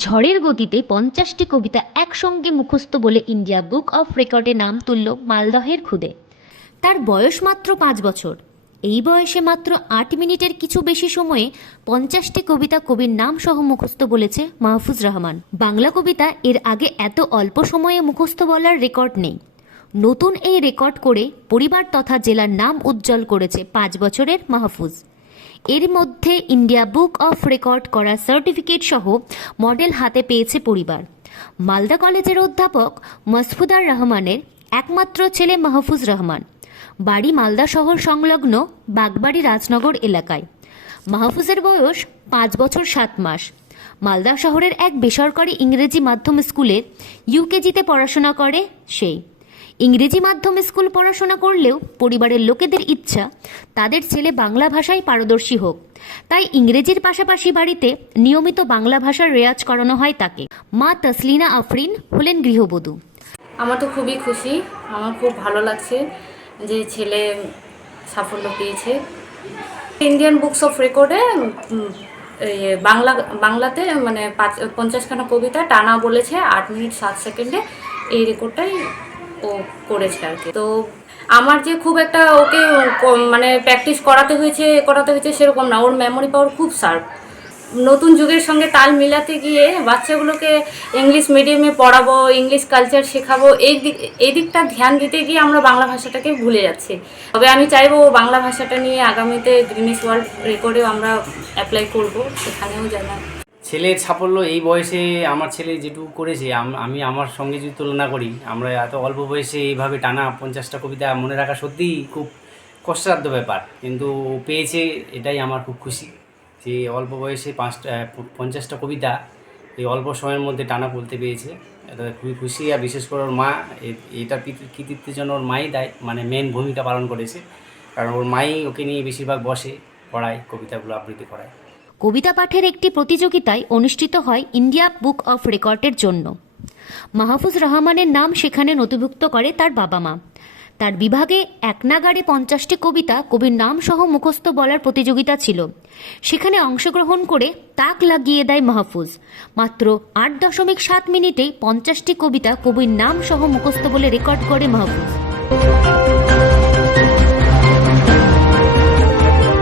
ঝড়ের গতিতে 50টি কবিতা একসঙ্গে মুখস্থ বলে ইন্ডিয়া বুক অফ রেকর্ডে নাম তুলল মালদহের খুদে। তার বয়স মাত্র 5 বছর। এই বয়সে মাত্র 8 মিনিটের কিছু বেশি সময়ে 50টি কবিতা কবির নাম সহ মুখস্থ বলেছে মাহফুজ রহমান। বাংলা কবিতা এর আগে এত অল্প সময়ে মুখস্থ বলার রেকর্ড নেই। নতুন এই রেকর্ড করে পরিবার তথা জেলার নাম উজ্জ্বল করেছে 5 বছরের মাহফুজ। এর মধ্যে ইন্ডিয়া বুক অফ রেকর্ড করা সার্টিফিকেট সহ মডেল হাতে পেয়েছে পরিবার। মালদা কলেজের অধ্যাপক মাসফুদার রহমানের একমাত্র ছেলে মাহফুজ রহমান। বাড়ি মালদা শহর সংলগ্ন বাগবাড়ি রাজনগর এলাকায়। মাহফুজের বয়স 5 বছর 7 মাস। মালদা শহরের এক বেসরকারি ইংরেজি মাধ্যম স্কুলের ইউকেজিতে পড়াশোনা করে সেই। ইংরেজি মাধ্যম স্কুল পড়াশোনা করলেও পরিবারের লোকেদের ইচ্ছা তাদের ছেলে বাংলা ভাষায় পারদর্শী হোক, তাই ইংরেজির পাশাপাশি বাড়িতে নিয়মিত বাংলা ভাষার রেয়াজ করানো হয় তাকে। মা তসলিনা আফরিন হলেন গৃহবধূ। আমার তো খুবই খুশি, আমার খুব ভালো লাগছে যে ছেলে সাফল্য পেয়েছে। ইন্ডিয়ান বুকস অফ রেকর্ডে বাংলাতে মানে 50খানা কবিতা টানা বলেছে 8 মিনিট 7 সেকেন্ডে। এই রেকর্ডটাই ও করেছে আর কি। তো আমার যে খুব একটা ওকে মানে প্র্যাকটিস করাতে হয়েছে সেরকম না। ওর মেমোরি পাওয়ার খুব শার্প। নতুন যুগের সঙ্গে তাল মিলাতে গিয়ে বাচ্চাগুলোকে ইংলিশ মিডিয়ামে পড়াবো, ইংলিশ কালচার শেখাবো, এই দিকটা ধ্যান দিতে গিয়ে আমরা বাংলা ভাষাটাকে ভুলে যাচ্ছি। তবে আমি চাইবো বাংলা ভাষাটা নিয়ে আগামীতে গ্রিনিস ওয়ার্ল্ড রেকর্ডেও আমরা অ্যাপ্লাই করবো, সেখানেও জানা। ছেলের সাফল্য এই বয়সে আমার ছেলে যেটুকু করেছে আমি আমার সঙ্গে যদি তুলনা করি, আমরা এত অল্প বয়সে এইভাবে টানা 50টা কবিতা মনে রাখা সত্যিই খুব কষ্টসাধ্য ব্যাপার, কিন্তু পেয়েছে এটাই আমার খুব খুশি যে অল্প বয়সে 50টা কবিতা এই অল্প সময়ের মধ্যে টানা বলতে পেরেছে। এটা খুবই খুশি। আর বিশেষ করে ওর মা, এটা কৃতিত্বের জন্য ওর মাই দায়, মানে মেন ভূমিকা পালন করেছে, কারণ ওর মাই ওকে নিয়ে বেশিরভাগ বসে পড়ায়, কবিতাগুলো আবৃত্তি করায়। কবিতা পাঠের একটি প্রতিযোগিতায় অনুষ্ঠিত হয় ইন্ডিয়া বুক অফ রেকর্ডের জন্য। মাহফুজ রহমানের নাম সেখানে নথিভুক্ত করে তার বাবা মা। তার বিভাগে এক নাগাড়ে 50টি কবিতা কবির নাম সহ মুখস্থ বলার প্রতিযোগিতা ছিল। সেখানে অংশগ্রহণ করে তাক লাগিয়ে দেয় মাহফুজ। মাত্র 8.7 মিনিটেই 50টি কবিতা কবির নাম সহ মুখস্থ বলে রেকর্ড করে মাহফুজ।